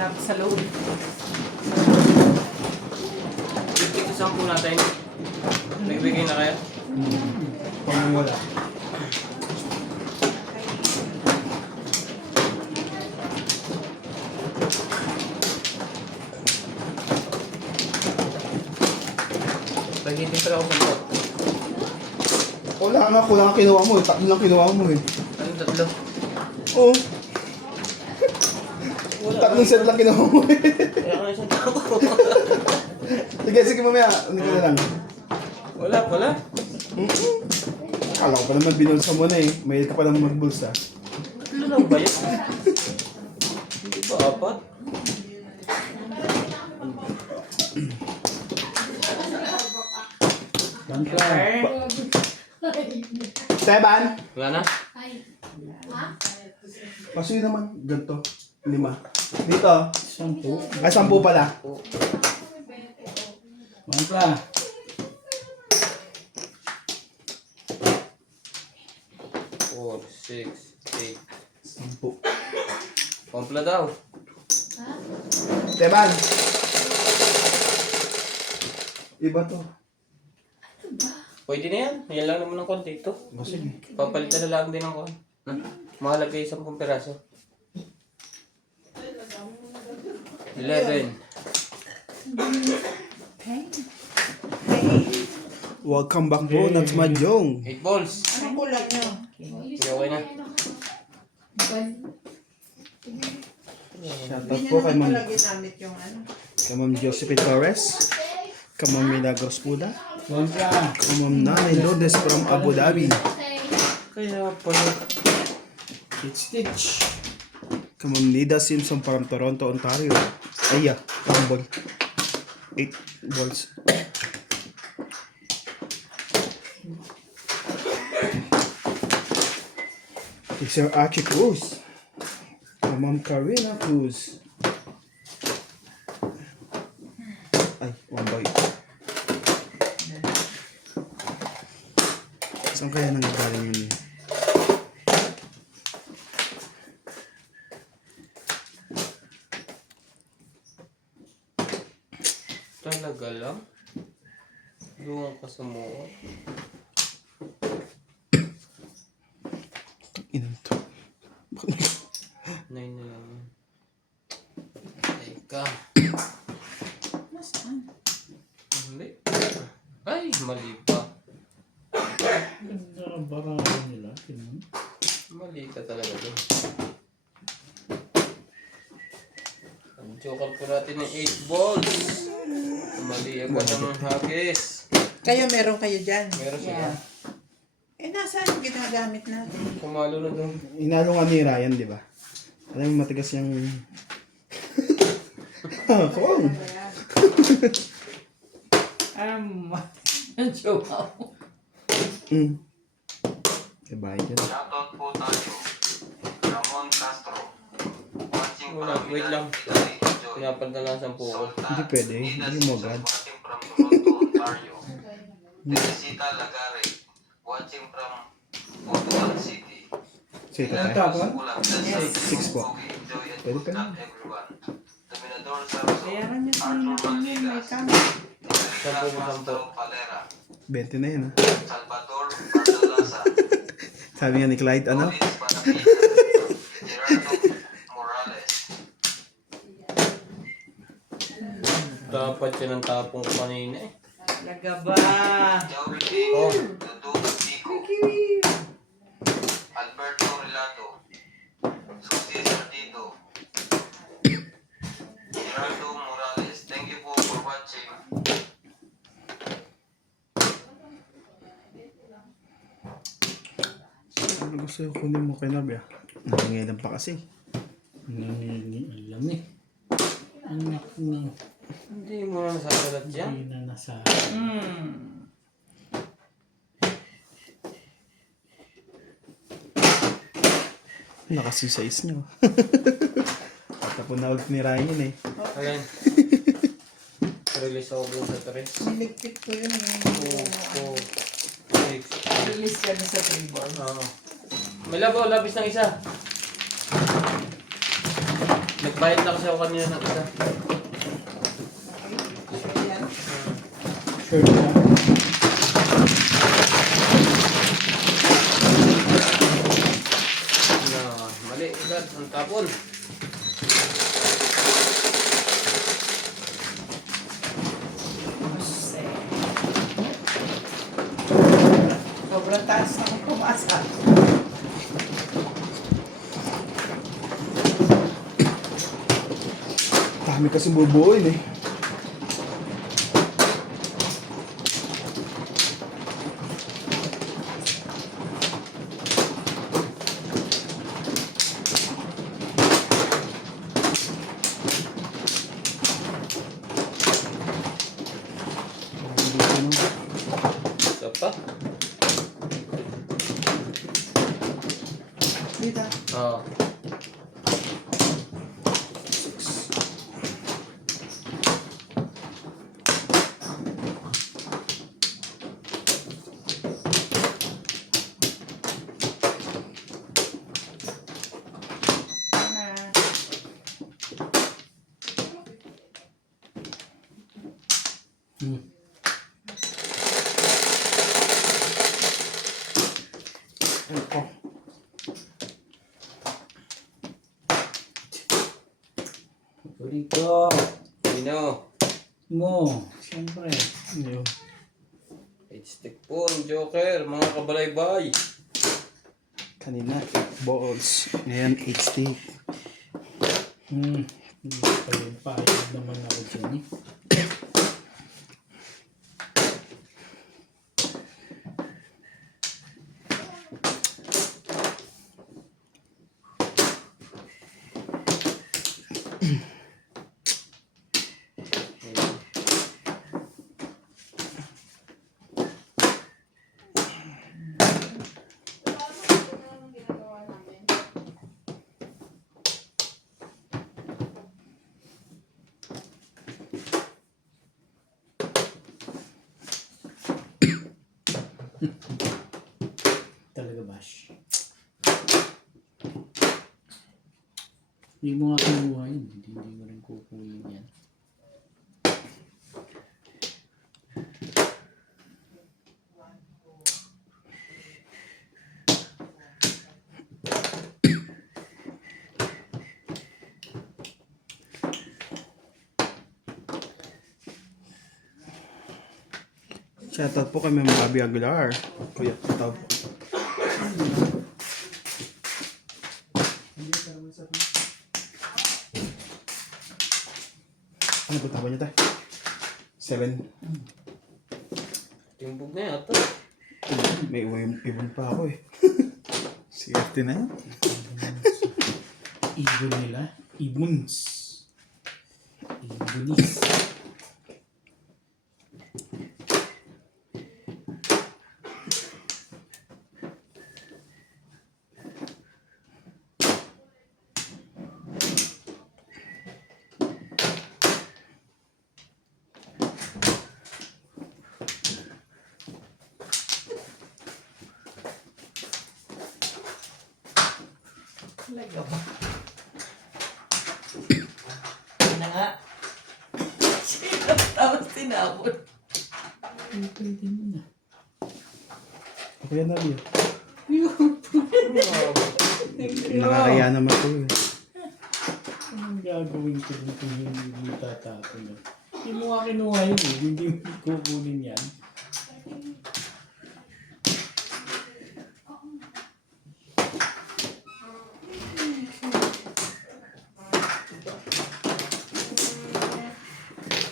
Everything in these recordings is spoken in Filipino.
na sa loob. 50 to 10 natin. Nagbigay na kaya? Pang wala. Nagitin pala ako sa mga. Wala nga, kulang ang kinuha mo. Tatlo lang kinuha mo eh. Anong tatlo? Oo. Tatlong set lang kinuha mo eh. Kaya ka na isang tao. Sige, sige mamaya. Hindi ka na lang. Wala. Akala ko pa naman binulsa mo na eh. May ka pa naman magbulsa. Tatlo lang ba yun? Hindi ba apat? Seban! Wala na? Kasi yun naman, ganito. 5. Dito. 10. Ay, 10 pala. Mampla. 4, 6, 8. 10. Kompla daw. Seban! Iba to. Pwede na yan. Yan lang naman ng konti ito. O, sige. Papalitan na lang din ng kon. Mahalaga 10 piraso. 11. Welcome back bro, that's Mahjong. 8 balls. Anong kulay niyo? Okay na. Shoutout po kay Ma'am, ginamit yung ano. kay Ma'am Josephine Torres, kay Ma'am Milagros Pula, Mampla. kay Ma'am Nanay Lourdes from Abu Dhabi, Kaya pala. Stitch. kay Ma'am Nida Simpson from Toronto, Ontario. Ay, one ball. 8 balls. It's Sir Archie Cruz. Kay Ma'am Karina Cruz. Ay, one ball. Saan kaya nanggagaling yun eh? Talaga lang. Doon ka sa mukha. Inan to. 9 na lang yan. Teka. Nasaan? Hindi. Ay, mali pa. Ganda ng barangay nila. Tingnan. Mali ka talaga doon. Ang joker po natin ng 8 balls. Mali ako ng hagis. Kayo, meron kayo dyan. Meron siya. Yeah. Nasaan yung ginagamit natin? Kumalo na doon. Inalo nga ni Ryan, di ba? Alam mo, matigas yung... Kung! Ang joke. Diba, yun. Shoutout po tayo. Ramon Castro. Watching Wala, from wait lang. Enjoy. Pinapal na lang sa puko. Sultan. Hindi pwede, Nina hindi mo agad. Watching from Toronto, Ontario. Teresita Lagare. Watching from Ottawa City. Sige, Ilan tayo. po sukulang. Yes. 6 po. Okay, enjoy and Pwede good pa luck yun. everyone. Dominador Sarso. Bayaran niyo sa Arthur inyo may Maldigas. camera. Sampu. Castro Palera. 20 na yun, ha? Salvador Bardalaza. Sabi nga ni Clyde, ano? Luis Panapita. Gerardo Morales. Dapat siya ng tapong ko kanina eh. Lagaba. Joey King. Oh. Dudu Tico. Alberto Relato. Susie Sardido. Gerardo Morales. Thank you po for watching. Ano gusto yung kunin mo kay Nabi, ah? Nangingilam pa kasi. Nangingialam eh. Anak na. Hindi mo na nasasalat dyan. Hindi na nasa. Lakas yung size nyo. Tapos na ulit ni Ryan yun eh. Alin? Release ako doon sa 3. Niligpit ko yun. 2, 4, 6. Release ka na sa table. Oo. May labaw, labis ng isa. Bayad na kasi ako kanina ng isa. Ayan. Sure na. Na, mali. Agad. Ang tapon. Sobrang taas na akong pumasa. Dami kasi bubuoin eh. Isa pa. Dito. Oo. Na. Hmm. Ito. Dito. Sino? Mo. Siyempre. Ayun. 8 stick po. Joker. Mga kabalaybay. Kanina, 8 balls. Ngayon, 8 stick. Hindi pa yung payag naman ako dyan eh. Talaga bash. Hindi mo nga kinuha yun. Hindi mo rin kukunin yan. Shoutout po kay Ma'am Bobby Aguilar. Kuya, shoutout po. Ano po tama niyo tayo? 7. Timbog na yata. May ibon pa ako eh. Swerte na yan. Ibon nila. Ibons. Ibonis. Talaga ba? Ano na nga? Sino tapos tinapon? Pwede mo na. Ako yan nabi. Grabe. Nakakaya naman po eh. Anong gagawin ko dun kung hindi mo tatapon? Hindi mo nga kinuha yun eh. Hindi mo kukunin yan.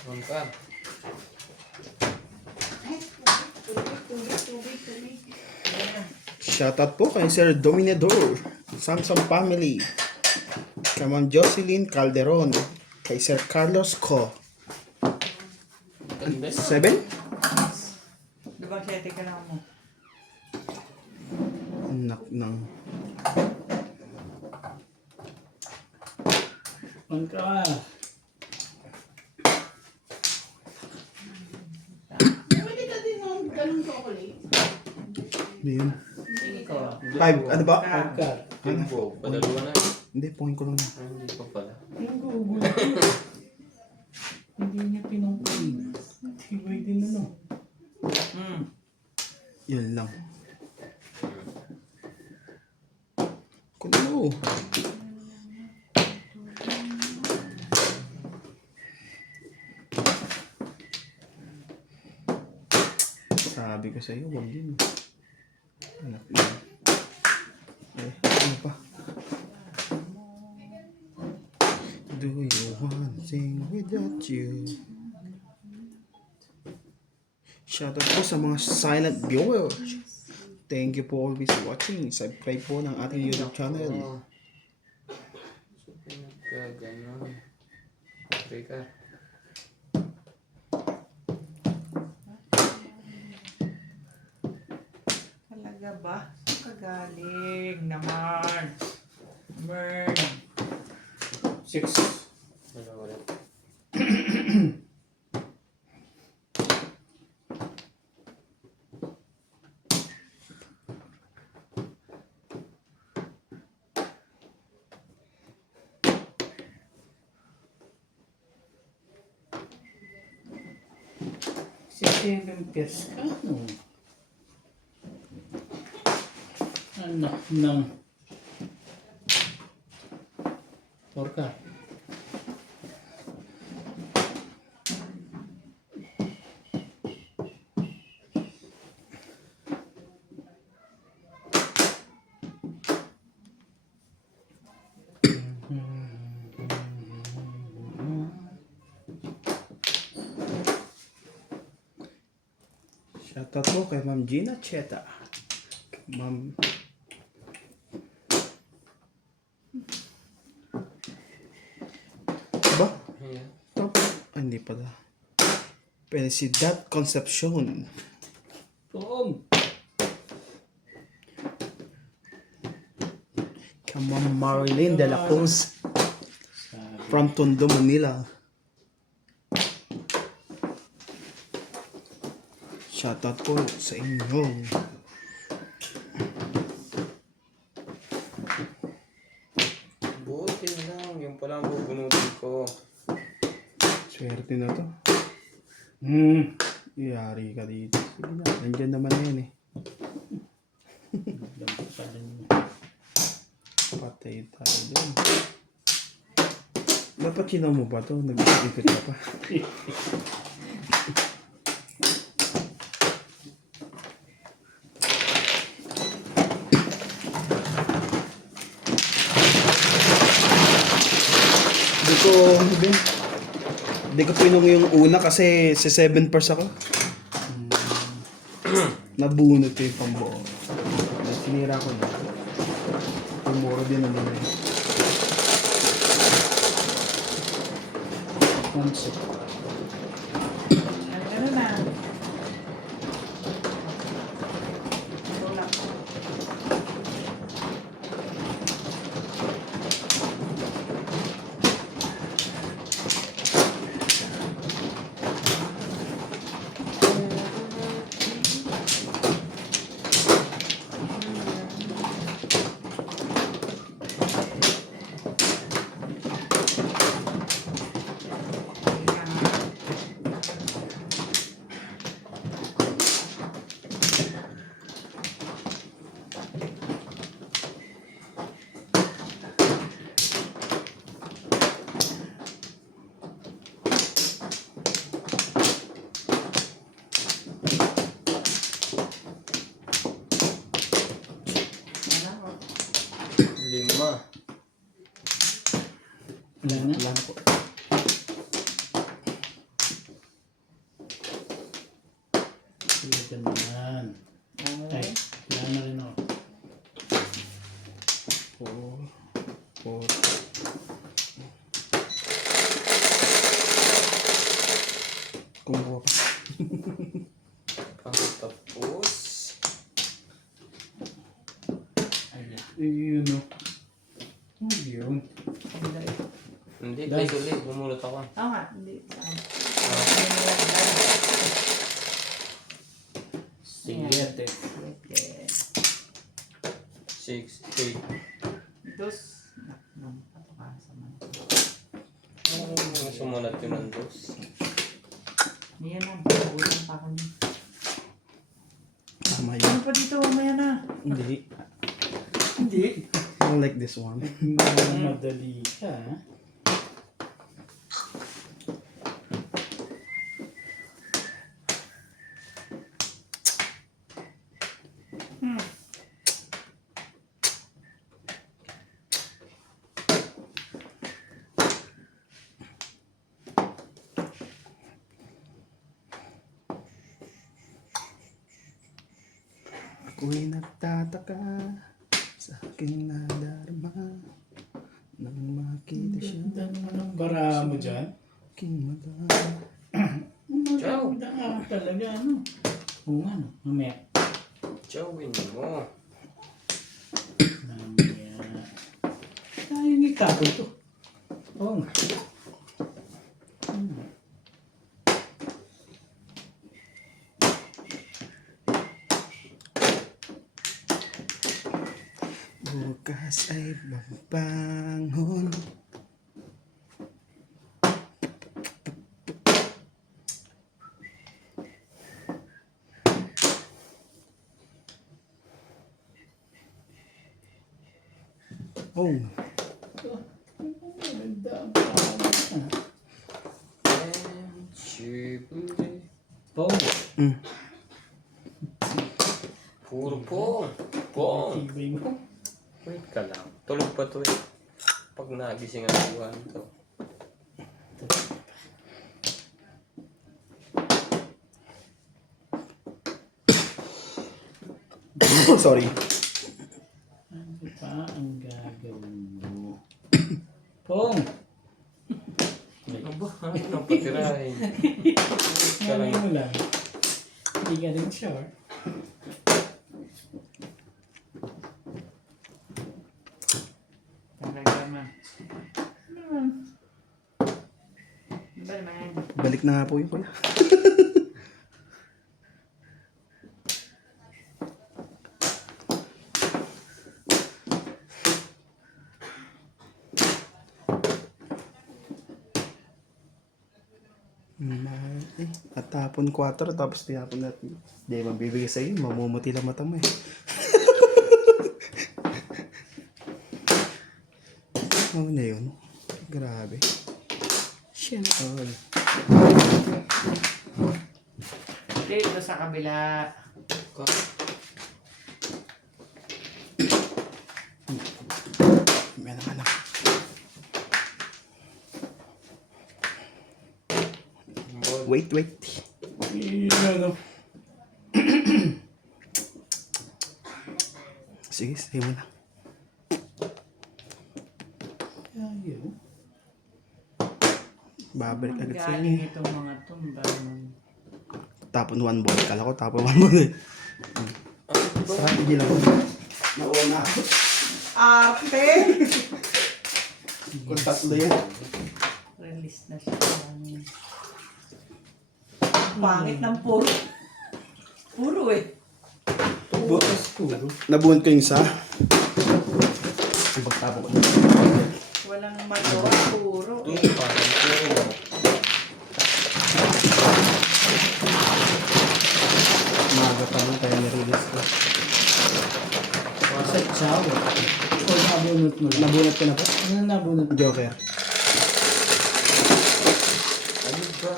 Ano ka? Shoutout po kay Sir Dominador, Samsung Family, kay Ma'am Jocelyn Calderon, kay Sir Carlos Co. Ganda. 7? Diba, 7 ka lang mo? Nak nang. On ka. Pwede ka din ng ganun chocolate. Hindi yun. Sige ko. 5, ano ba? On ka. Timbog. Padalawa na. Hindi, point ko lang. Hindi pa pala. Yung gugulo. Hindi niya pinangkuin. Tibay din ano. Yun lang. Kuno. Sabi ko sa'yo, huwag yun. Anak mo. Ano pa? Do you want to sing without you? Shoutout po sa mga silent viewers. Thank you for always watching. Subscribe po ng ating YouTube channel. Oh. So, pinagkaganon. Okay ka. Talaga ba? Saan ka galing naman? Mern. 6. Wala, wala. Si Kevin Pierce ka, no? Anak ng... Porka. Shoutout po kay Ma'am Gina Cheta. Ma'am... Ba? Ayan. Tapos, hindi pala. Felicidad Concepcion. Boom! Kay Ma'am Marilyn de la Cruz. Sabi. From Tondo, Manila. Shoutout po sa inyo. Buti na lang. Yung pala ang bubunutin ko. Swerte na to. Yari ka dito. Sige na, nandyan naman na yan eh. Lamputan niyo. Patay tayo dyan. Dapat sinaw mo ba to? Nag-ikot ka pa. Hindi ko pinong yung una kasi sa 7 pers ako. Nabunot ko yung pambuo. Sinira ko na. Tumuro din naman eh. Concept. Ano na? Wala. Lima. Wala na? Wala na po. Sige, ganyan. Ay, wala na rin ako. 4. Kumuha pa. Pagkatapos. Ayan. Yun o. Oh, yun. Hindi, guys, ulit. Bumulot ako. Oo nga, hindi. Saan? Siete. Okay. 6, 8. Dos. Nung patukan sa mga. Sumulat yun ng dos. Yan na, bagulan pa kami. Tama Ano yun. pa dito, mamaya na. Hindi. Hindi. I don't like this one. Madali ka. Ako'y nagtataka sa aking nadarama nang makita siya Ganda naman ang bara mo dyan. aking mata. Ciao. Maganda nga talaga, ano? Oo nga, no? Mamaya. Chowin mo. Mamaya. Tayo ni Kapo to. Oo nga. Bukas ay babangon. Oh, Maganda ang pangalan. Chibuli. Oo. Puro pong. Pong. Tibay mo. Wait ka lang. Tulog pa to eh. Pag nagising ang buwan to. sorry. Ano pa ang gagawin mo? Pong! Aba, ano patirahin? Nanay mo lang. Hindi ka rin sure. Talaga naman. Ba naman? Balik na nga po yun, kuya. Natapon 4 tapos tinapon natin. Hindi mabibigay sa'yo, mamumuti lang mata mo eh. Ano na yun? Grabe. Shit all. Dito sa kabila. May anak. Wait. Ano? Sige, sige mo na. Ayaw. Babalik agad sa Galing inyo. itong mga to. Ba naman? Tapon 1 ball. Kala ko tapon 1 ball eh. Strategy lang. Nauna ako. Arte! Kung tatlo yan. Release na siya. Pangit ng puro. Puro eh. Bukas puro. Nabuhan ko yung isa. Ibang tapo ko. Walang magawa. Puro Ito, eh. parang puro. Umaga pa lang tayo nirelease ko. Sa chow. O nabunot mo lang. Nabunot ko na po. Ano nabunot? Joker. Ano ba?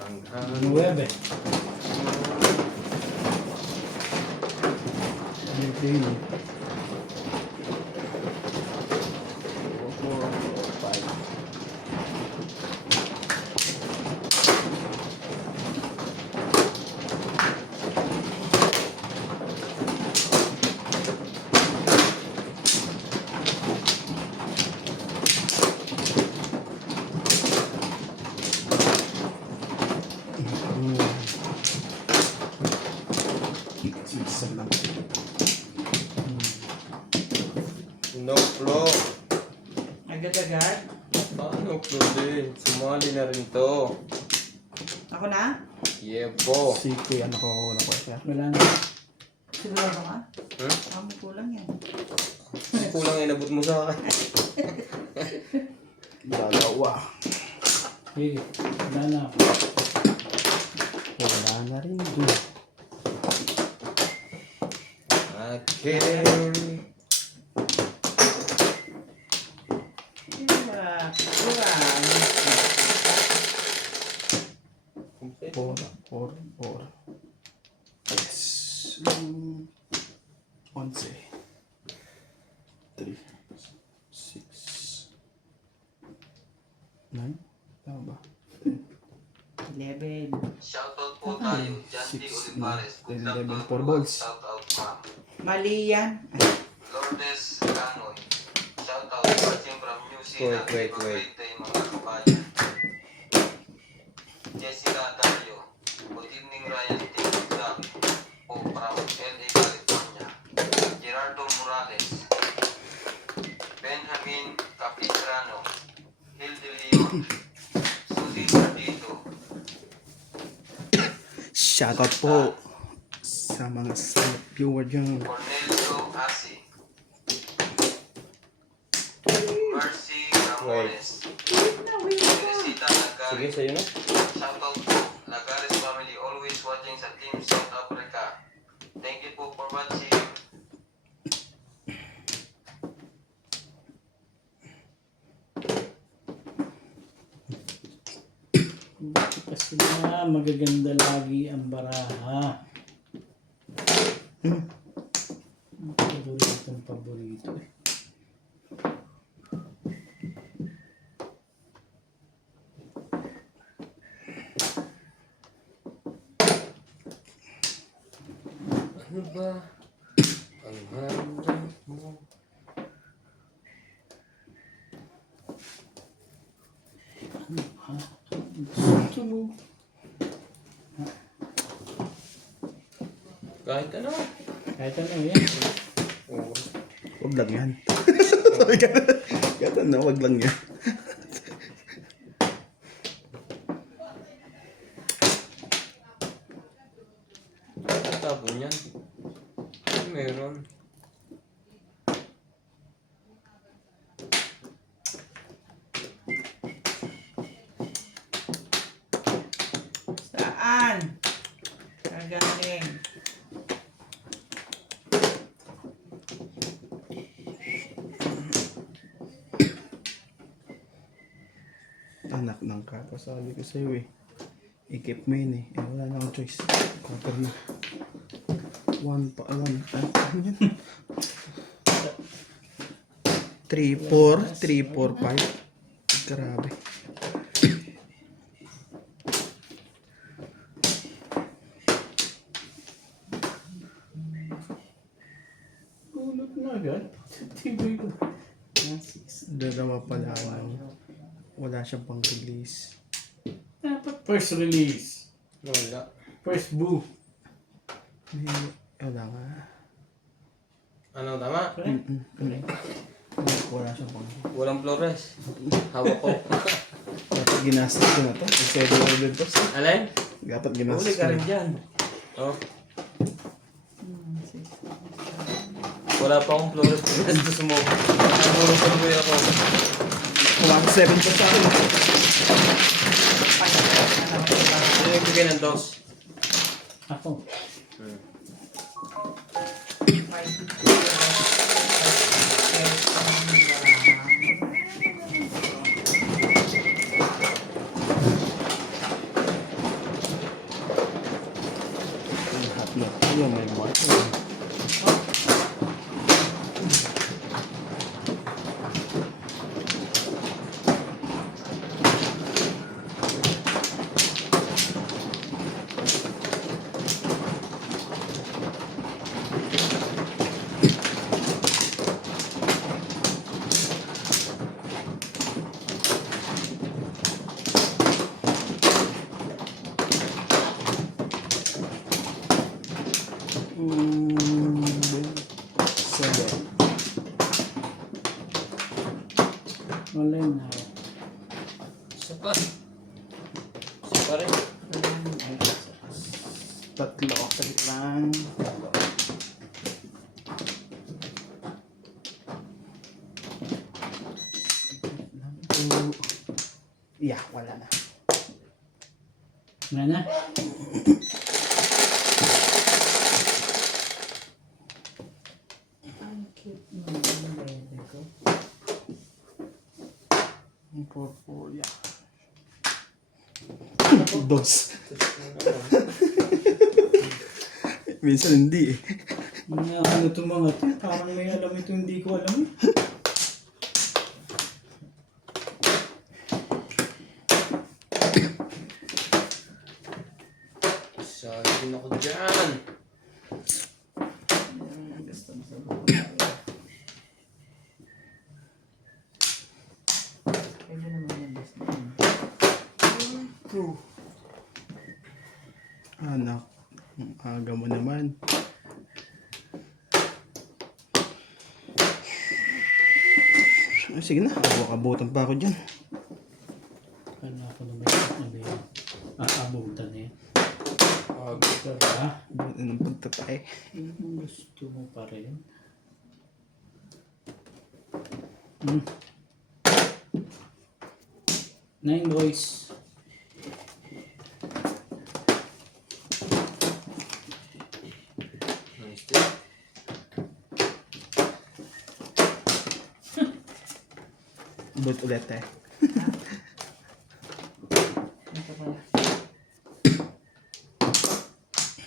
Ang hangin. Nuwebe. Ito yun. 6 lang. No flow. Agad-agad. Paano flow din? Sumali na rin to. Ako na? Yeah po. Si Kuya ano ko na po siya. Wala na. Sigurado ka? Hmm? Kami kulang yan. Kulang inabot mo sa akin. Dalawa. Okay, wala na ako. Wala na rin doon. Okay. Diba? Kurang. Four. Yes. 11. 3. 6. 9. Tama ba? 11. Shoutout po tayo, Janty Six, Olivares. Good luck 11, to 4 everyone. balls. Shoutout ma'am. Mali yan. Lourdes Canoy. Shoutout watching from New Zealand. Wait. Have a great day mga kabayan. Jessica Dario. Good evening Ryan. Thank you Doc. Po from LA, California. Gerardo Morales. Benjamin Capistrano. Hilde Leon. Suzy Sardito. Shoutout po sa mga silent viewer dyan. Cornelio Asi. Mercy Ramones. Teresita Sige, Lagares. sa'yo na. Shoutout po. Lagares family always watching sa Team South Africa. Thank you po for watching. Kasi na magaganda lagi ang baraha. Paborito eh. Ano ba ang handa mo? Gusto mo? Kahit ano. Kahit ano yan. Oo. Huwag lang yan. Gata na, huwag lang yan. Tapon yan. Meron. Saan? Kagaling. Anak ng kakasabi ko sa'yo eh. I-keep mo yun eh. Wala na akong choice. Cover na. 1 pa. 1. Ano yan? 3, 4. 3, 4, 5. Grabe. Ulot na agad. Tibay ko. Dalawa pala. Wala siyang pang release. Dapat first release. Wala. First boo. Wala nga. Ano, tama? Correct? Wala siyang pang Walang Flores. Hawak ko. Dapat ginastos ko na to. Excedo ko din to. Alin? Dapat Huli ginastos ka ko rin na. dyan. Oh. Wala pa akong Flores. Gusto mo. Nagulong ko ako. 1.7 pa sa akin. Ano yung bigay ng dos? Ako. Lahat na tayo may mark. Wala na. Isa pa. Isa pa rin. Tatlo. Saglit lang. Yeah, wala na. Nga na. Ang cute naman ng baby ko. Ang portfolio. Dos. Minsan hindi eh. Mga ano ito mga ito, parang may alam ito, hindi ko alam eh. Sali din ako dyan. Gusto mo sa buhay. Pwede naman yung best na yun. Anak, ang aga mo naman. Ay, sige na, abutan pa ako dyan. Kala ko naman ano yun. Abutan eh. Ito ba? Abutan ng pagtatay. Yung gusto mo pa rin. Nine boys. Nice din. Abot ulit eh. Ito pala.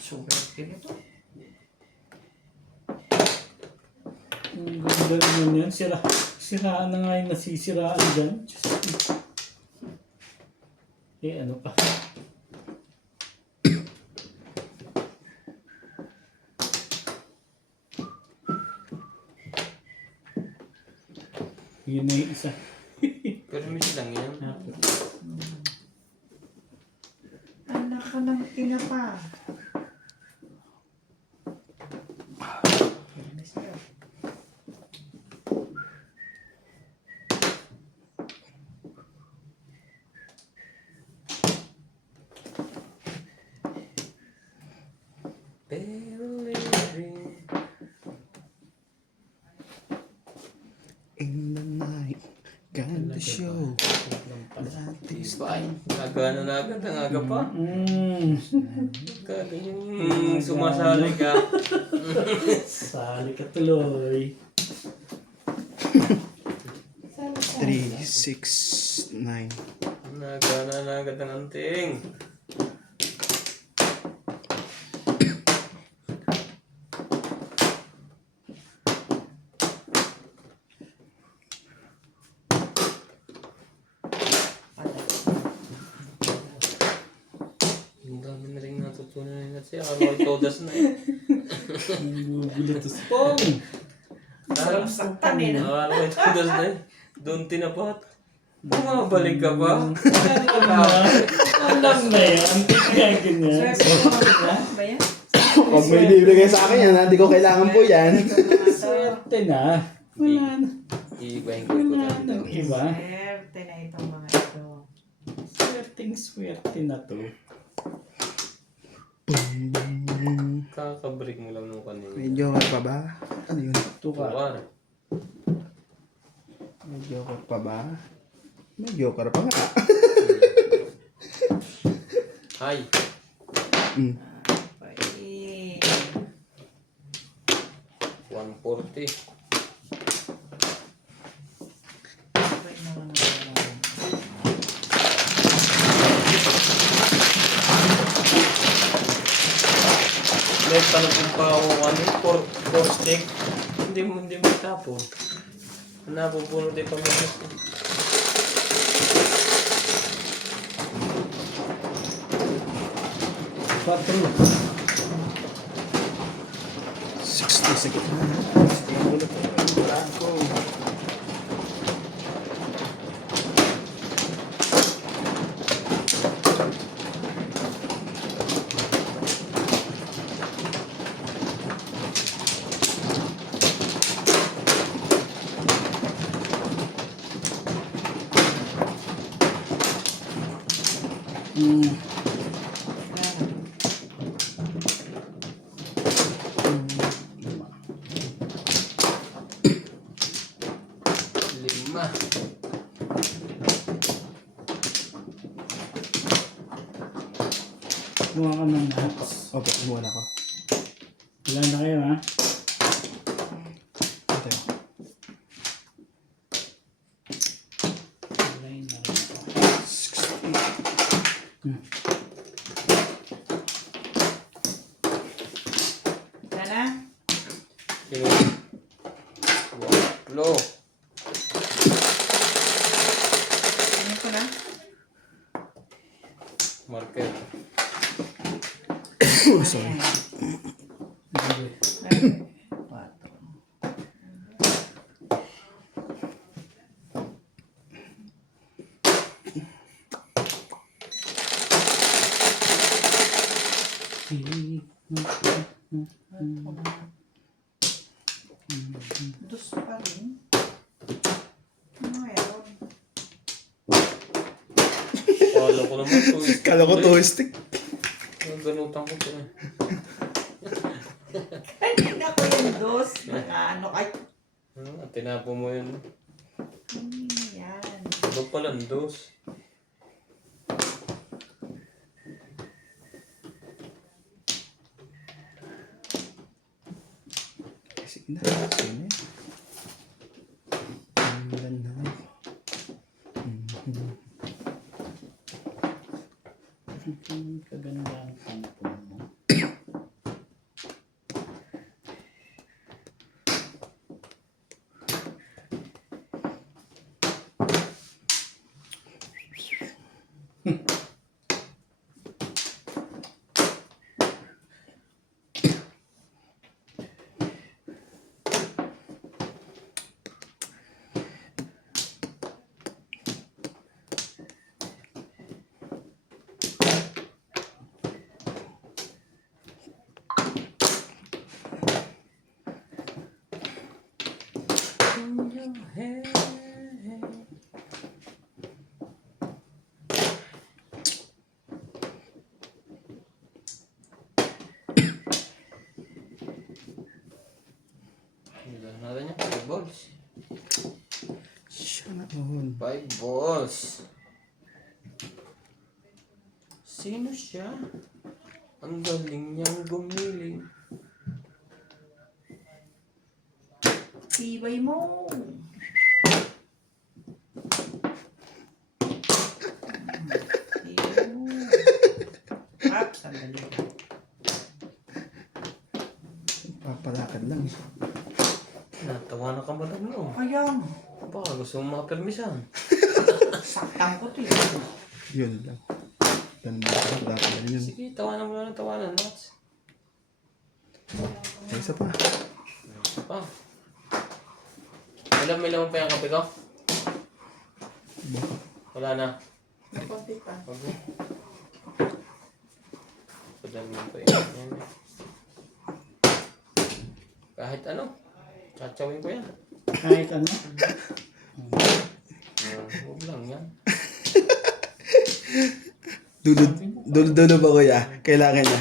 Super cute ito. Ang ganda naman yan. Siraan na nga yung nasisiraan dyan. Diyos ko. Eh ano pa? Yun na yung isa. Pero miss lang yan. Anak ka ng ina pa. Miss yun. Pero living. In the night, gonna show. Tibay. Nagana na agad ang aga pa. Kaganyang sumasali ka. Sali ka tuloy. 3, 6, 9. Nagana na agad ang anting. Ang dami na rin natutunan na siya. Akala ko todas na eh. Gugulat to si Pong. Sarap saktan eh. No? Akala ko todas na eh. Doon tinapat. Bumabalik ka ba? Alam na yan. Kaya ganyan. Swerte mo ba yan? Pag may bibigay sa akin yan, hindi ko kailangan po yan. Swerte na. Wala na. Iibahin ko Wala ito. na. Iba. Swerte na itong mga ito. Swerte na to. Kakabreak mo lang nung kanina. May joker pa ba? Ano yun? Tuka. Tuwar. May joker pa ba? May joker pa nga. Hi. Mm. Ay. 140. Wait na lang ako. May panapin pa ako four stick. Hindi mo tapon. Napupuno din pa mo. 4. 60 sa gitna. Stable ito. Blanco. Lima. Kumuha ka ng nuts. Okay, muna ko. Wala na kayo ha? Ito yun. Wala na rin ako. Yan na. Sino? Lo. Ano ko na? Marker. Sorry. Sige. Ay, 4. Dos pa rin. Ano meron? Kala ko naman to. Kala ko toastic. Ganutan ko to eh. Kanina ko yung dos. Mga ano ay. Tinapo mo yun. Yan. Ano pala ang dos? Sige na. Sige na. Ang ganda. Kaganda ang tampon mo. Natin niya. 5 balls. Siya na all. 5 balls. Sino siya? Ang galing niyang gumiling. Tibay mo. Tibay mo. Sandali. Papalakad lang. Natawa na ka ba lang no? Ayan. Baka gusto mo makapermisan. Saktang ko to eh. Yun lang. Ganda ka. Dapat na yun. Sige, tawanan mo na ng tawanan. Nats. Ay, isa pa. Pa. May lamang pa yung kape ko? Baka. Wala na. Nakonti pa. Wag mo. Padami mo pa yun. Yan. Kahit ano. Tsachawin ko yan. Kahit ano? Huwag lang yan. Dulo ba kuya? Kailangan na.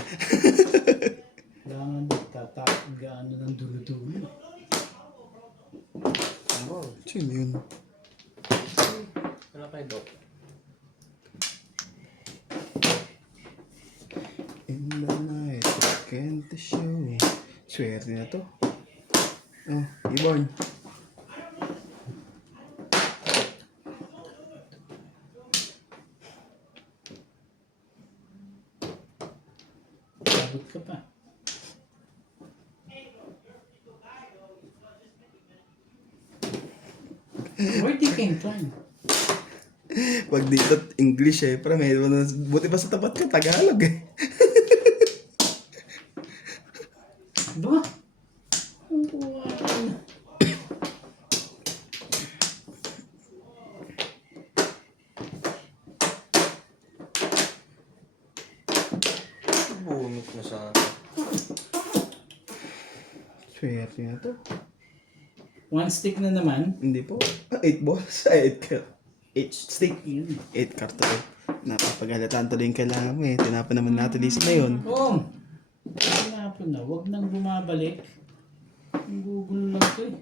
Kailangan gaano ng dulo-dulo. Ambol. Sino yun? Ano kayo, Dok? In the night, I can't show. Swerte na to. Oh, Ibon. Sabot ka pa. Where do you came from? Pag dito, English eh. Pero may buti pa sa tapat ko, Tagalog eh. Ba? Ang kuha ka na. Bunot na sa akin. Swerte na to. One stick na naman. Hindi po. 8 balls. Ay, 8 stick. Yun. 8 karton. Napapagalataan tuloy yung kailangan mo eh. Tinapan naman natin isa ngayon. Oo. Tinapon na. Huwag nang bumabalik. Ang gugulo lang to eh.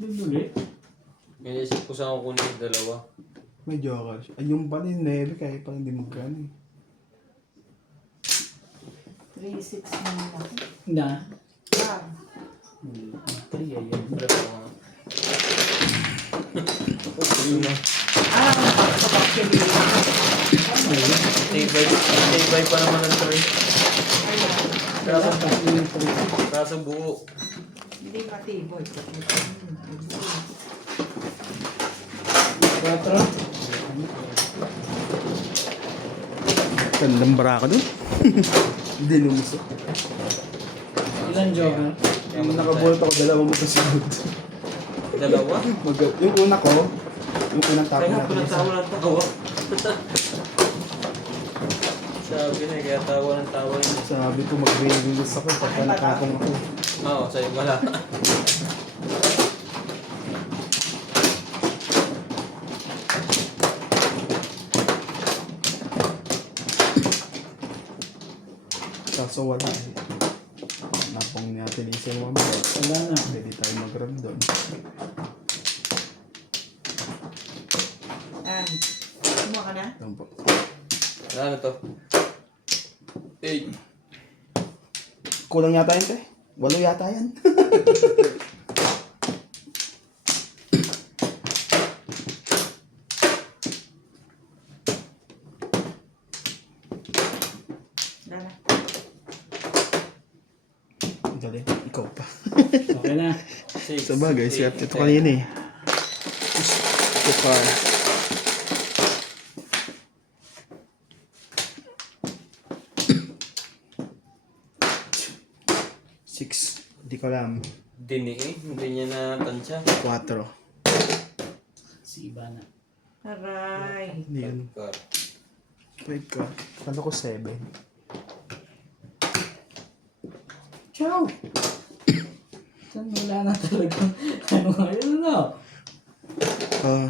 Doon ulit. Inisip ko saan ko kunin yung dalawa. May joker siya. Ay, yung pala yung 9, kaya pala hindi magkano eh. 3-6 naman ako. Na? Ah, 3 ayan. Ito nga. Ito na. actually, Tibay pa naman ang 3. ayun. Kaso buo. Hindi matiboy. 4? Tandang bara ka dun. Hindi lumusok. Ilan joker? Yung nakabolt ako, dalawa magkasunod. Dalawa? Yung una ko, yung unang tapo Kaya natin. pala tawa ng tawa. Sabi na, kaya tawa ng tawa yun. Sabi ko mag-release ako pagka nakakong ako. Oo, sa'yo wala. Kaso wala eh. Napong natin isa yung mamaya. Wala na. Pwede tayo mag-run doon. Kumuha ka na? Doon po. Ano to? 8. Kulang yata yun, te. 8 yata yan. Dala. Dali, ikaw pa. Okay na. 6. Sa bagay, siya ito kanina eh. Ito pa. Six. Hindi ko alam. Dini eh. Hindi niya natansya. 4. Si Iba na. Aray. Hindi yun. Car. 5 ka. Kala ko 7. Ciao! Saan wala na talaga? Ano ngayon na? Ah.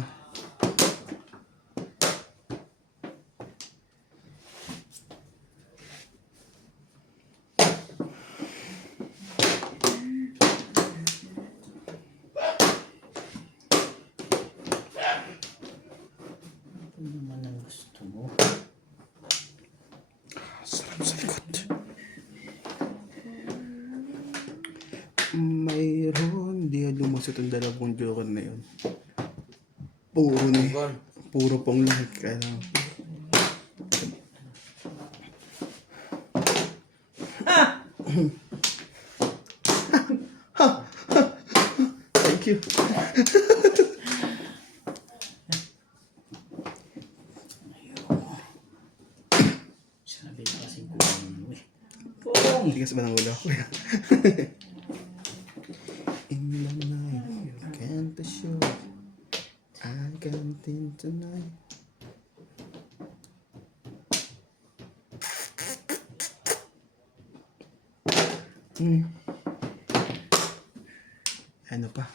Ano naman ang gusto mo? Sarap sa likod. Mayroon. Di lumusot ang dalawang joker na yun. Puro na eh. Gon. Puro pong lahat. Kaya lang. Thank you. Sabi ko kasi kunin mo eh. Pong! Tigas ba ng ulo? In the night, you can't be sure I can't think tonight. Ano pa?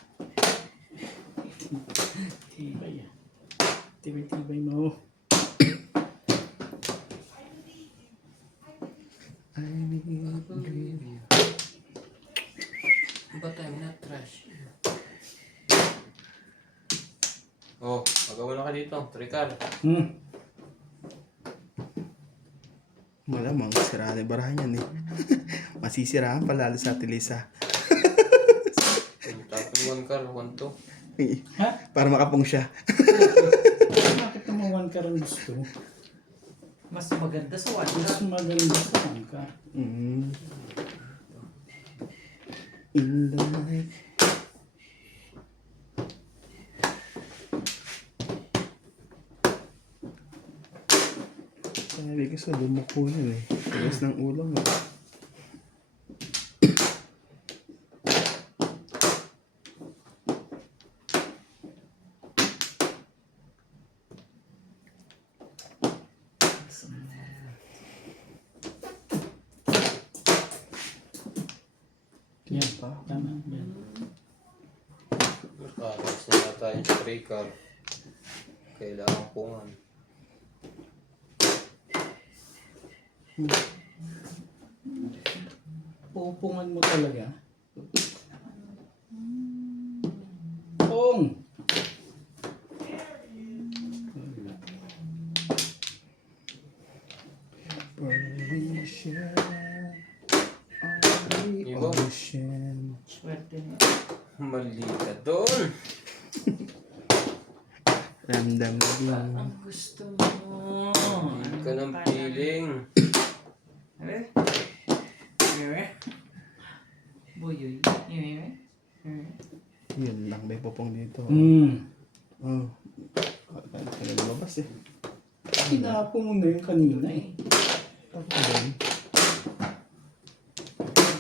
Tibay ah. Tibay-tibay mo. I need you. But I'm not trash. Oh, magawa na ka dito. Trikal. Malamang, siraan na yung barahan yan eh. Masisiraan pa lalo sa Ate Lisa. Tapos 1 car, 1 to. Ha? Para makapong siya. Bakit naman one ka rin gusto? Mas maganda sa one Mas cup. maganda sa one ka. In the night. Sabi ko sa lumuko yun eh. Tigas ng ulo mo. Yan. Tama. Yan. Nakakas na yata yung trikal. Kailangan pungan. Pupungan mo talaga. Pong! Mali ka doon. Ramdam lang. Ang gusto mo. Hindi ka ng feeling. Eh? Buyoy. Yun lang, may popong dito. Oh. Kaya ka lumabas eh. Sinapo mo na yun kanina eh. Tapos doon.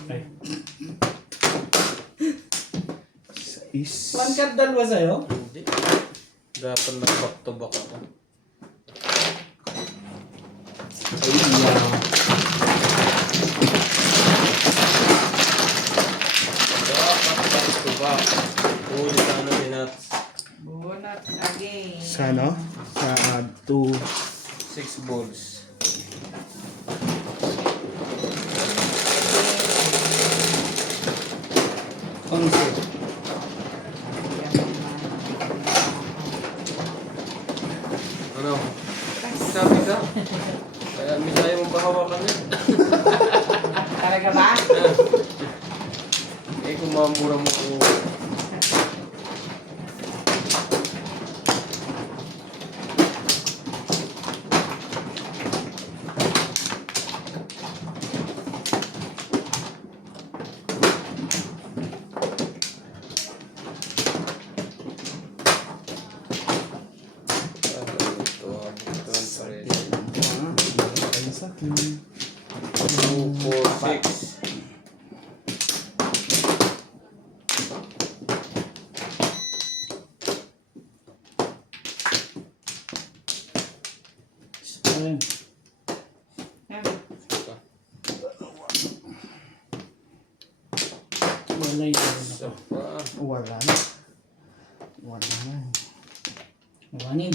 Ay. Is... One card dalawa sa'yo? Hindi. Dapat na back to back ako. Dapat back to back. Huli ka ano ni Nats. Bunot again. Sa ano? Sa 2... 6 balls. Konse. Ano? Sabi ka? Kaya may tayo mong bahawakan yun. Talaga ba? Eh kung mamura mo ko. Ayun sa akin. 2, 4, 6. Ayun. Wala yun. Isa pa. Wala na. Wala na. Mawanin.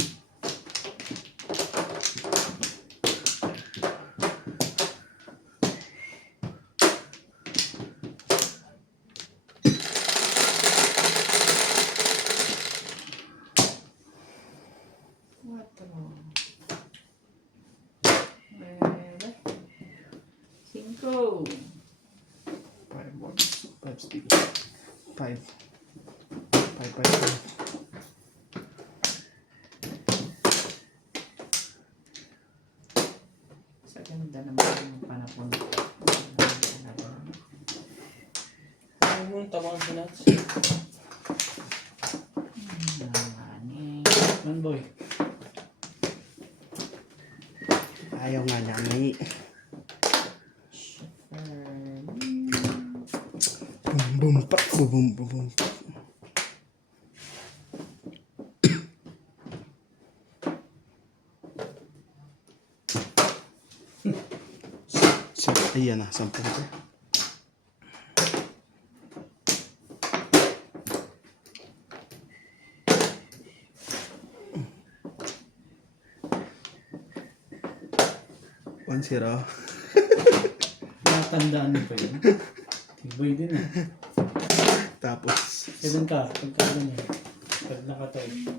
Cuatro. 5. 5 balls. 5 sticks. 5. 5. Sa ganda naman yung panapon. Ano mo yung tawang si Nats? Man boy. Ayaw nga niya. May... Bum bum pak bum bum bum. Ayan na, 10 ko. One zero. Natandaan mo pa yun. Tiboy din eh. Tapos, Kailan ka? Pagka ano niya. Pag nakatayo.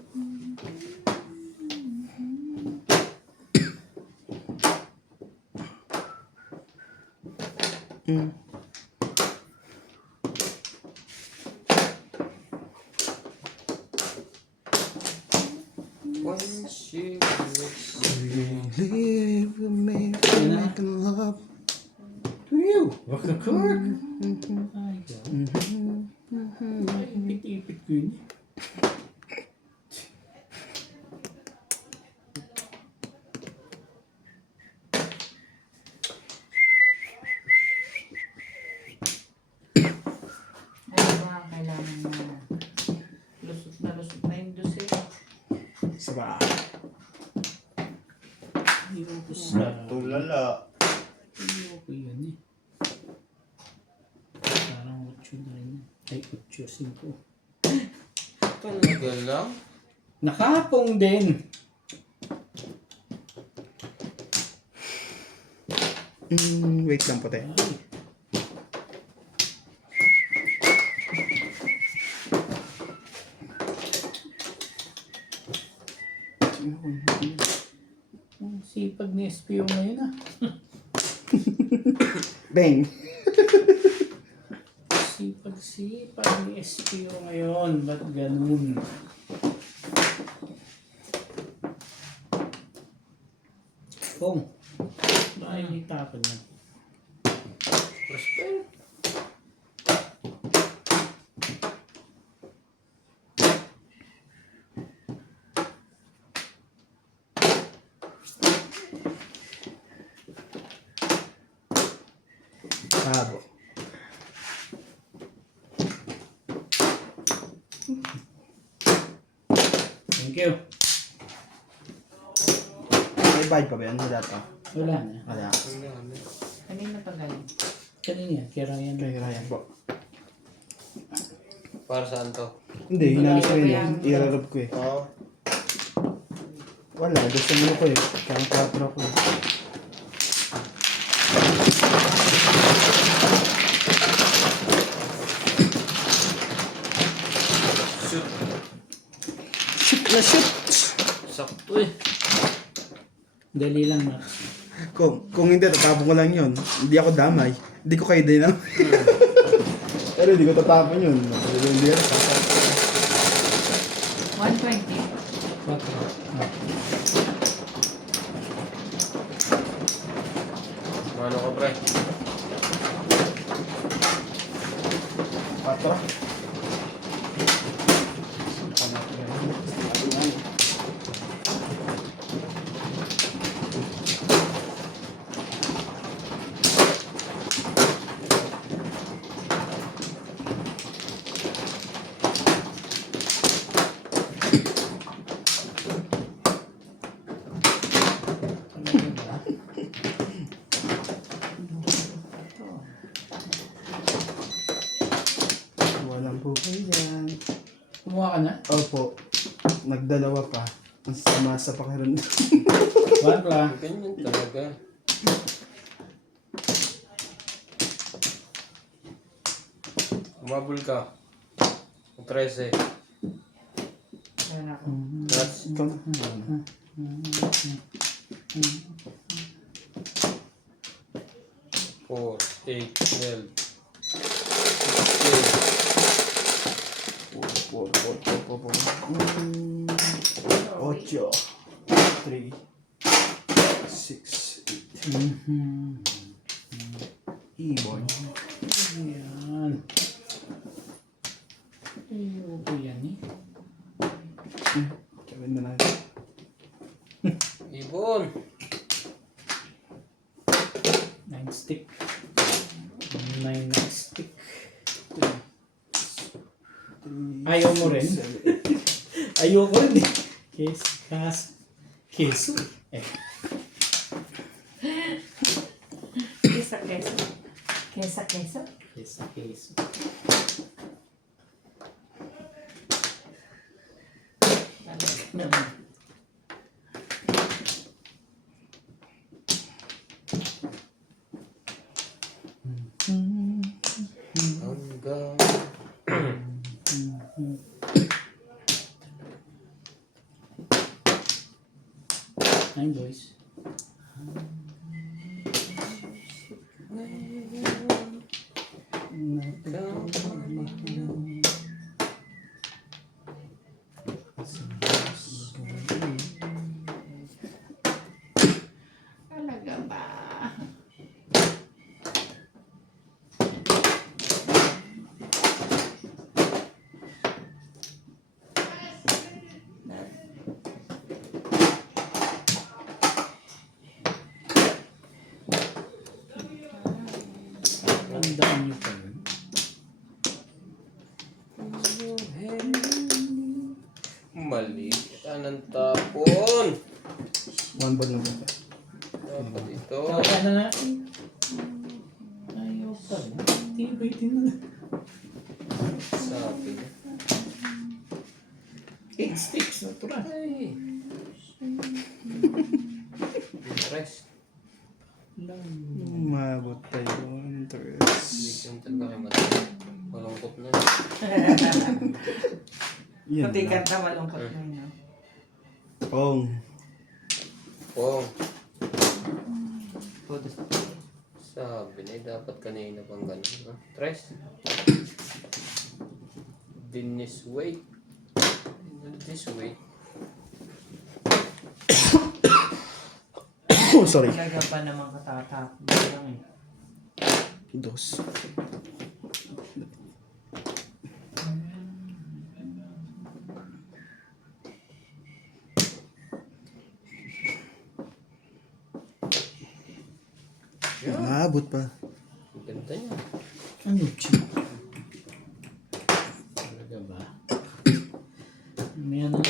One, six, live with me, Ayun na. make love. To you! Waka cork! Ay, ay, ipit-ipit ko yun. Ano ba ang kailangan na lusot na yung dose? Saba. Hindi ko sa... Tulala. Hindi ko yun eh. Parang 8 na rin. Ay, 8, 5. talaga lang. Nakapong din. Wait lang po tayo. Ay. Ang sipag ni SPO ngayon ah. Bang! Sipag-sipag. May SPO ngayon. Ba't ganun? Kung. Baka hindi tapon yan. Respect. Sabo. Thank you. May bayad pa ba yan? Wala pa. Wala na. Wala. Kanina pa galing. Kanina, kaya yan. Kaya Ryan po. Para saan to? Hindi, hinalis ko yun eh. Yan. Irarab ko eh. Oo. Wala, gusto mo ko eh. Kaya 4 ko eh. Shoot. Shoot na shoot! Sakto eh. Dali lang na. Kung hindi, tatapon ko lang yun. Hindi ako damay. Hindi ko kayo din ah. Pero hindi ko tatapon yun. Hindi ako tatapon. 120. Mano ko pre? 4. Walang po kayo yan. Kumuha ka na? Opo. Nagdalawa pa. Ang sama sa pakiramdam. One lang. Ganyan talaga. Umabol ka. 13. Meron ako. That's Ikaw na. 4, 8, 12, 16. 8, 3, 6, 8. Ibon. Ayan. Ayoko yan eh. Gawin na natin. Ibon. 9 stick. 9 na stick. Ayaw mo rin? Ayoko rin eh. Keso. Eh. Kesa keso. Kesa keso. Keso. Hanggang Nine boys. Talaga ba? Tandaan niyo pa yun. mali. Anong tapon? One ball lang ba? Dapat ito. Kaya na natin. Ayaw pa. Tibay din na. Sabi niya. 8 sticks. Natural. Ay. Interest. Umabot tayo. Interest. Bigyan talaga kayo mati. Malungkot na. Yan Pati lang. kanta malungkot na yun. Pong. Pong. Sabi niya, dapat kanina pang gano'n. No? Tres. This way. This way. Oh, sorry. Talaga pa naman katatapos lang eh. Dos. Maabot pa. Ang ganda niya. Ano, Chi? Talaga ba? May ano?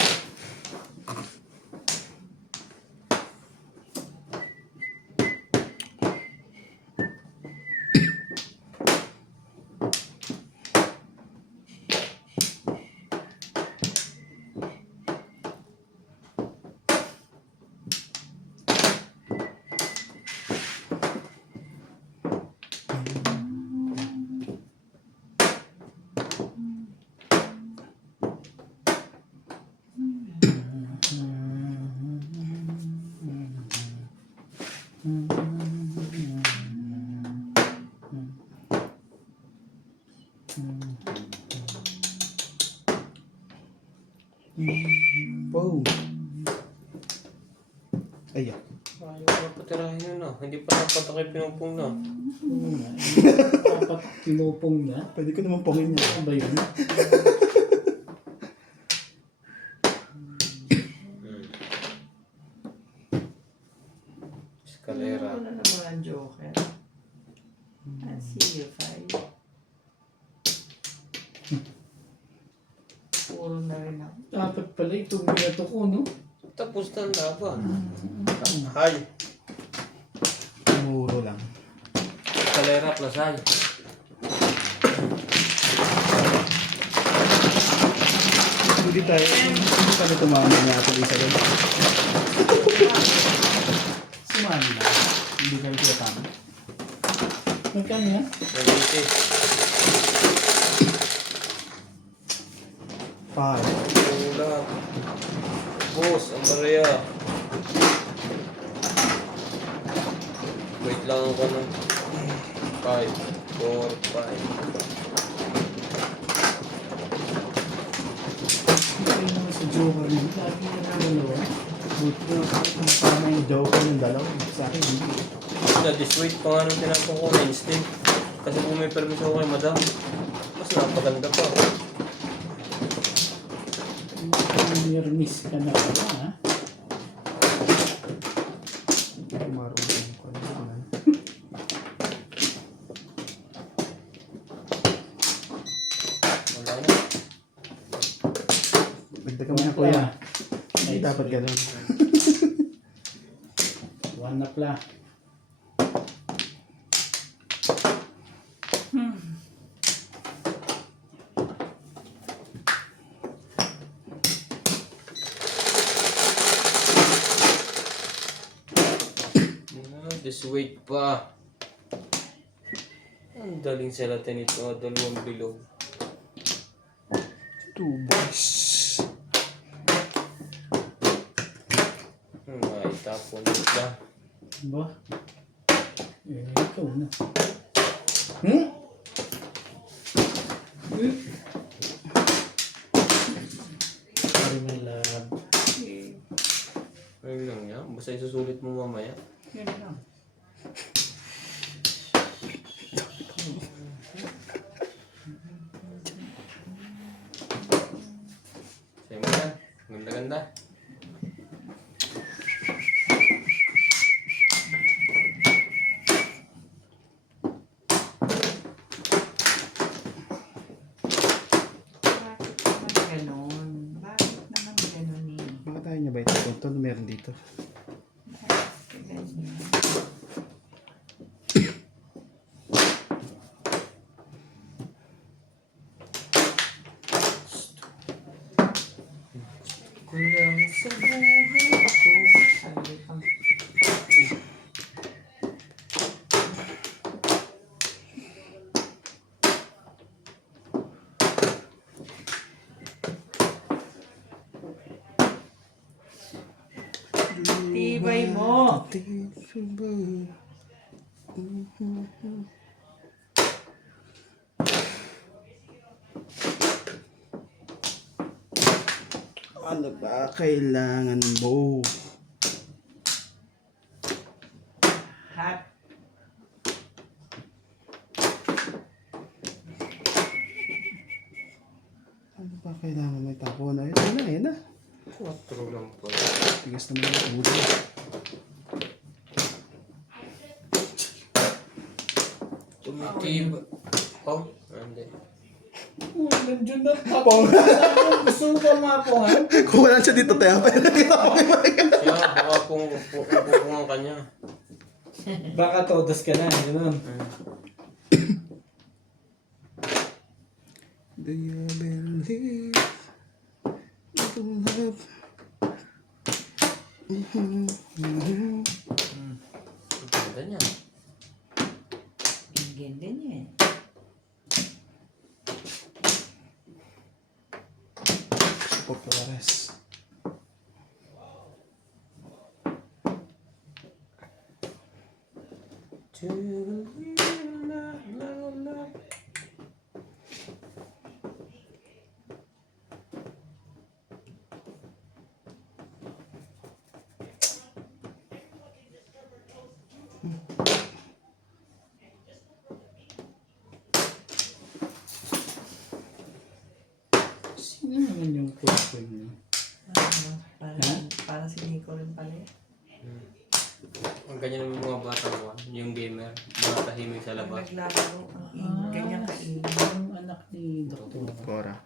Wow. Ay, Ayaw pa patirahin yun ah. Hindi pa napatakay pinupong na. Oo nga. Dapat pinupong na. pwede ko naman pongin niya. Ano ba yun? Escalera. Ano na naman ang Joker? I see you, five. Puro na rin ako. Dapat pala itong binato ko, no? Tapos na ang laban. Hay. Muro lang. Escalera plus hay. Hindi tayo tumama niya ako isa doon. Sumali na. Hindi kayo tiyatama. Magkano yan? 180. Five. Yung lahat. Boss, ang barya. Wait lang ako ng 5, 4, 5. Hindi naman sa Joker yun. Lagi na naman yun. Buti na tama yung joker ng dalawa. Sa akin, hindi. This weight pa nga nung tinapong ko na instinct. Kasi kung may permis ako kay madam, mas napaganda pa. Nirmiss ka na pala, ha? Marunong ko na. Wala na. Dagdagan mo na kuya. Hindi dapat ganun. One na pala. This weight pa. Ang daling salatin ito, dalawang bilog. 2 boys. Maitapon ito. Ba? Ikaw na. Hmm? Sorry, my love. Ayun lang yan. Basta isusulit mo mamaya. Yun lang. Sa'yo mo yan. Ganda-ganda. Bakit naman ganon? Bakit naman ganon eh? Baka tayo niya ba ito? Ito na meron dito. Bakit ganyan? Kulang sa buhay ko. Sabi pang tibay mo. Ano ba kailangan mo? Hot. Ano ba kailangan mo itapo na? Ito na, yan na. 4 lang po. Tigas naman ang buto. Tumitiba. Oh, hindi. Uy, nandiyan na tapong. Gusto mo ba mapungan? Kung wala siya dito, tayo pa. Siya, baka pupungan kanya. Baka todos ka na, gano'n. Do you believe in love? Ganda niya. Ganda niya eh. Populares. To believe in love. Sino naman yung kuko niya? Para si Nico rin pala eh. Ang ganyan naman mga bata ko, yung gamer, mga tahimik sa labas. Naglalaro. Ganyan kaingay. Yung anak ni Dr. Cora.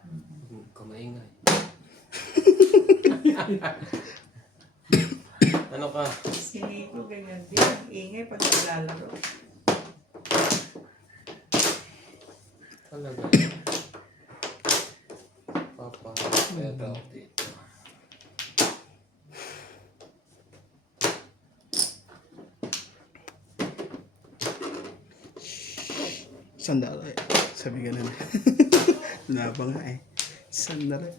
Kamaingay. Ano ka? Si Nico ganyan din. Ingay pag naglalaro. Talaga. Papa, pero dito. Sandali. Sabi ka na. Laba nga eh. Sandali.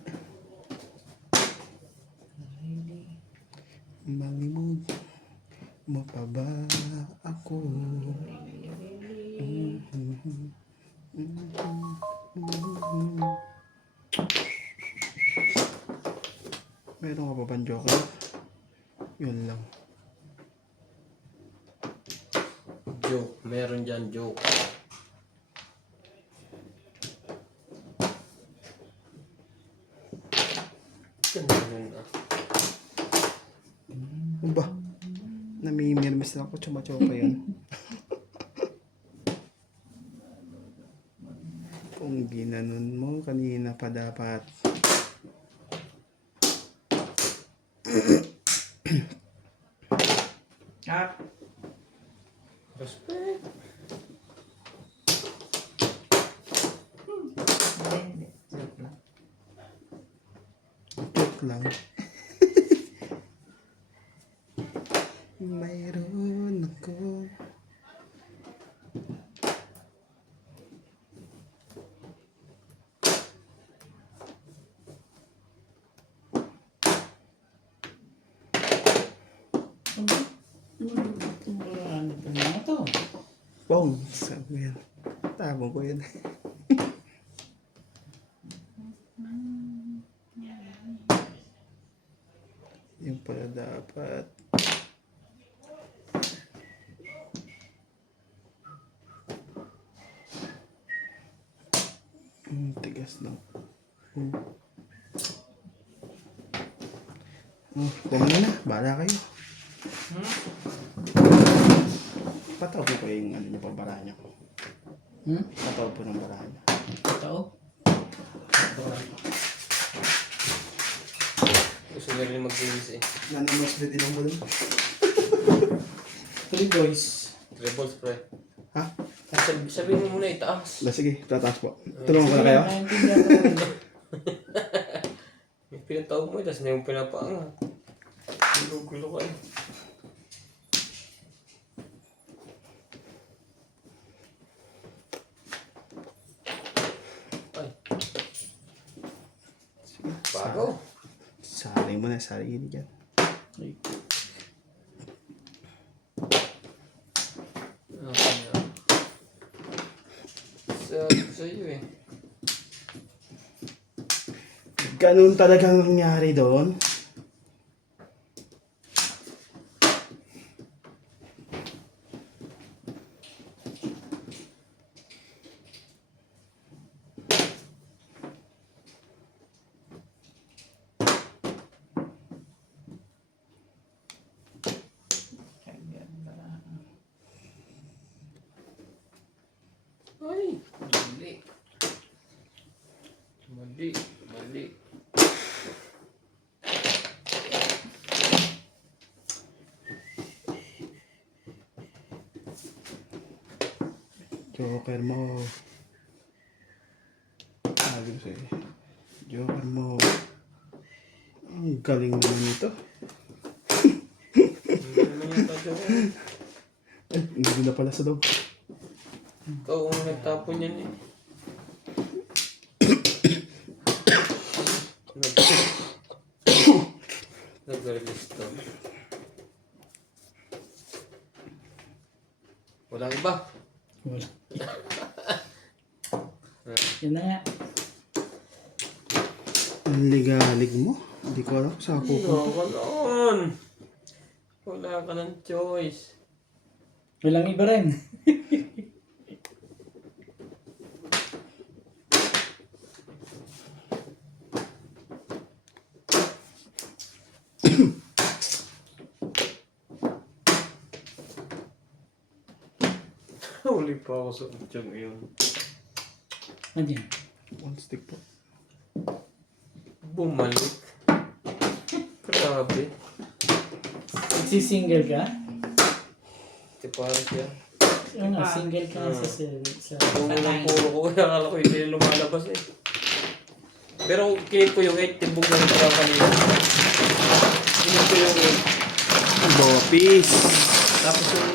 Malimod mo pa ba ako? Meron ka pa bang joke? Yun lang. Joke, meron dyan joke. Ganda yun ah. Ano ba? Namimirmis na ako. Tsuma-tsuma yun. Kung ginanon mo, kanina pa dapat. Up. Respect. Hindi. Joke lang. Joke lang. Mayroon ako. Ano ito mga to? Bong! Sabi ko yan. Tabong ko yan. Yung pala dapat. Tigas lang. Kuha na. Bahala kayo. Pataw po yung ano niyo pang barahan niyo. Pataw po ng barahan niyo. Tao? Gusto nyo rin mag-games eh. Nanimos din ilang mo dun. 3 boys. Triple spray. Ha? Sabihin mo muna itaas. Sige, tataas po. Tulungan ko na kayo. Naintindihan ko rin. Yung pinatawag mo, tapos na yung pinapaangat. Gulo-gulo ka eh. Ay. Bago. Sari mo na, sari yun dyan. Ay, Okay na. Sa iyo eh. ganun talagang nangyari doon. Kaganda. Ay, mali. Mali, mali. Joker mo. Sabi ko sa'yo. Joker mo. Ang galing naman nito. Hindi naman yung tagawin. Ay, hindi na pala sa loob. Ikaw ang nagtapon yan eh. Nag-release to. Walang iba. Wala. Yan na nga. Ang ligalig mo. Hindi ko alam kung saan ako pupunta. Wala ka noon. Wala ka ng choice. Walang iba rin. Huli pa ako sa udyang iyon. Ano yan? One stick po. Bumalik. Grabe. Nagsisingle ka? Ito parang siya. Oo nga, single ka na sa Puro ng puro ko. Kaya akala ko hindi lumalabas eh. Pero kinip ko yung 8. Timbog na rin parang kanina. Kinip ko yung 8. Bopis! Tapos yung